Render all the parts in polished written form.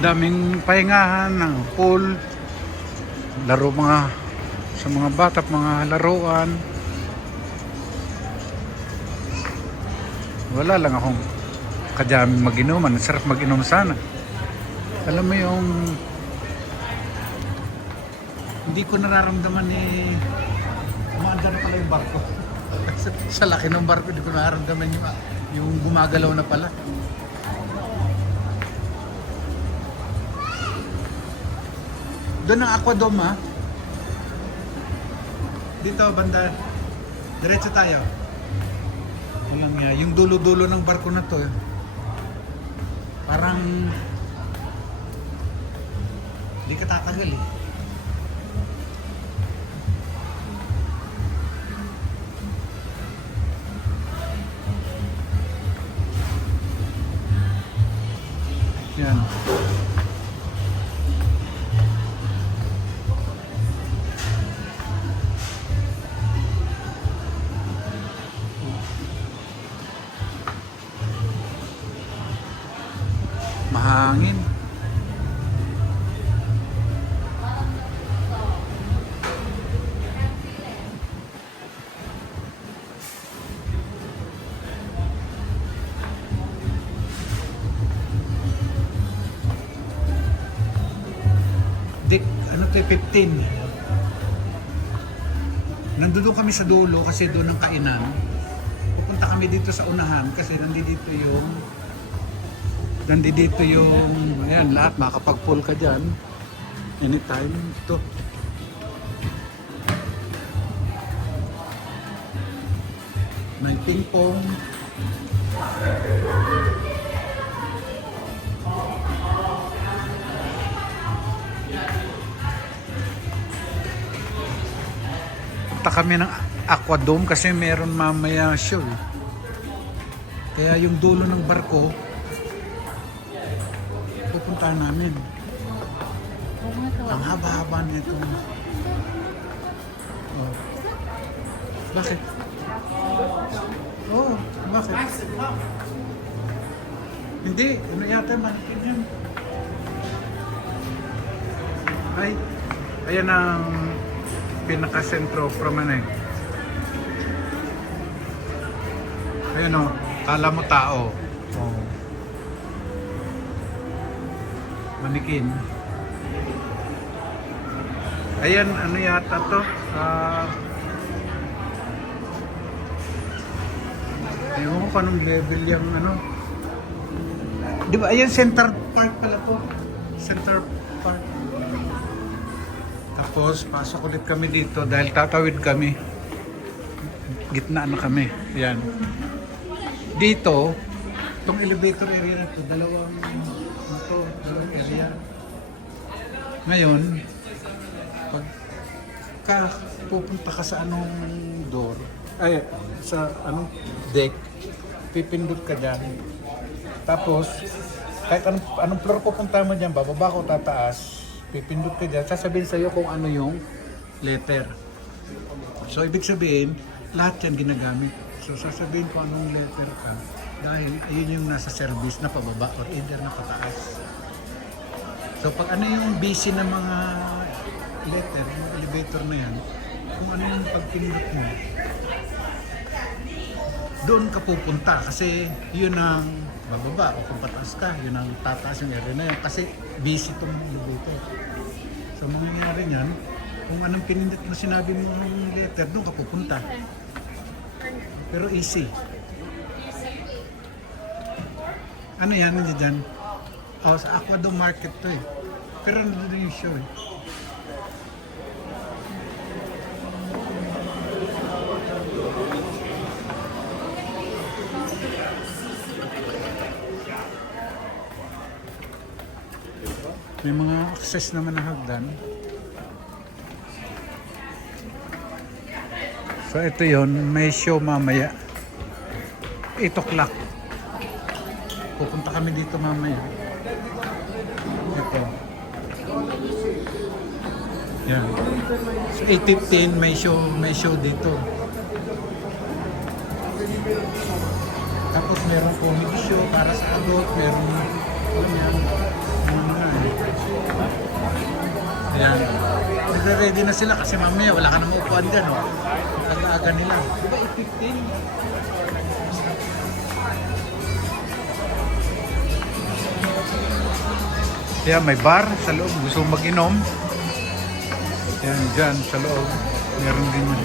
Daming pahingahan ng pool, laro sa mga bata, mga laruan. Wala lang akong kadaming mag-inuman. Sarap mag-inom sana. Alam mo yung hindi ko nararamdaman umaandar na pala yung barko. Sa laki ng barko, hindi ko nararamdaman yung gumagalaw na pala. Doon ang Aquadome, ha? Dito, banda. Diretso tayo. Walang nga. Yung dulo-dulo ng barko na to, parang hindi ka tatagal, eh. Yan. Mahangin. Dik, ano to, 15. Nandun kami sa dulo kasi doon ang kainan. Pupunta kami dito sa unahan kasi nandito yung ayan, lahat makapag-pool ka dyan anytime. Ito may ping pong, punta kami ng Aquadome kasi meron mamaya show, kaya yung dulo ng barko pupuntahan namin. Ang haba-haba nito. Oh. Bakit? Oh, bakit? Hindi, ano yata manikin yan. Ay, ayan ang pinaka-sentro permanent. Ayan o, kala mo tao. Oh. Manikin. Ayan, ano yata to? Ewan ko anong level yung ano. Di ba, ayan, Center Park pala to. Center Park. Tapos, pasok ulit kami dito dahil tatawid kami. Gitna na kami. Ayan. Dito, itong elevator area na to, dalawang area. Ngayon, pagka pupunta ka sa anong door, ay, sa anong deck, pipindot ka dyan. Tapos, kahit anong floor pupunta mo dyan, bababa ko tataas, pipindot ka dyan, sasabihin sa'yo kung ano yung letter. So, ibig sabihin, lahat yan ginagamit. So, sasabihin ko anong letter ka, dahil ayun yung nasa service na pababa or either na pataas. So pag ano yung busy na mga letter, yung elevator na yan, kung ano yung pagpindot mo, doon ka pupunta kasi yun ang bababa o kung pataas ka, yun ang tataas yung area na yun kasi busy itong elevator. So mangyayari niyan, kung anong pinindot mo sinabi mo ng letter, doon ka pupunta. Pero easy. Ano yan, nandiyan dyan? Oh, sa Aquadome Market to, eh. Pero nandun yung show, eh. May mga access naman na hagdan. So ito yon, may show mamaya 8 o'clock. Pupunta kami dito mamaya. Ito. Yan. So 8:15 may show dito. Tapos meron comedy show para sa adult, meron alam yan, mga Yan. Nagre-ready na sila kasi mamaya wala ka na maupuan dyan. Oh. Pag-aaga nila. Di ba 8:15? Yan, may bar sa loob. Gusto mong mag-inom. Yan, dyan sa loob. Meron din yun.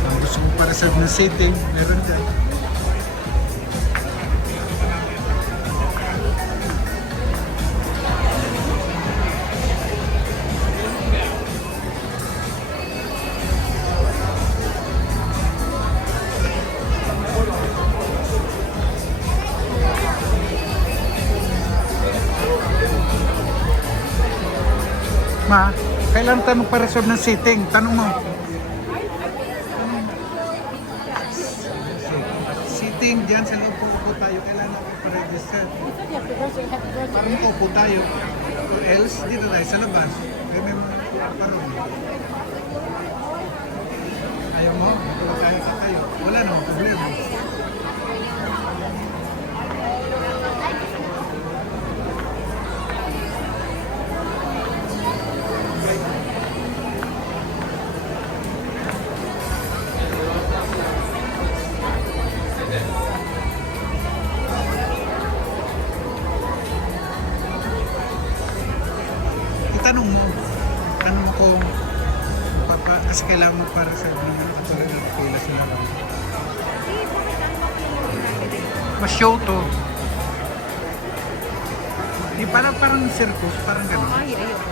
Kung gusto mo para sa seating, meron dyan. Ma, kailan tanong para reserve ng seating? Tanong mo. Seating dyan sa loob po tayo. Kailan ako pa-register? Parang po tayo. Or else, dito tayo sa labas. Kaya may mga parang. Ayaw mo? Kaya ka tayo. Wala namang problema. Tanong mo kung kasi kailangan mo para sa mga katulad ng pila sila. Mas show to. Di parang circus, parang gano'n. Ay, ayun.